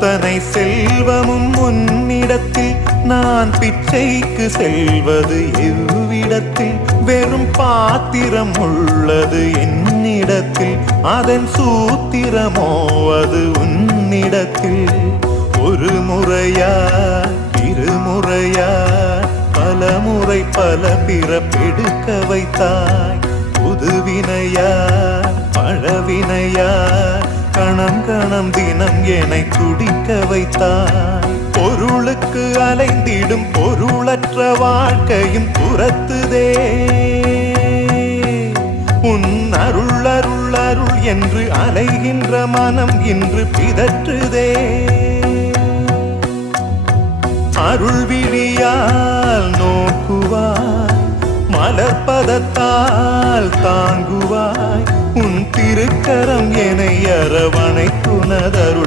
அத்தனை செல்வமும் உன்னிடத்தில் நான் பிச்சைக்கு செல்வது எவ்விடத்தில் வெறும் பாத்திரம் உள்ளது என்னிடத்தில் அதன் சூத்திரமோ அது உன்னிடத்தில் ஒரு முறையா இருமுறையா பல முறை பல பிறப்பெடுக்க வைத்தாய் புதுவினையா பழவினையா கணம் கணம் தினம் என்னை துடிக்க வைத்தாய் பொருளுக்கு அலைந்திடும் பொருளற்ற வாழ்க்கையும் துரத்துதே உன் அருள் அருள் அருள் என்று அலைகின்ற மனம் இன்று பிதற்றுதே அருள் விழியால் நோக்குவாய் மலர்பதத்தால் தாங்குவாய் உன் திருக்கரம் என்னை அரவணைத்துனதருள்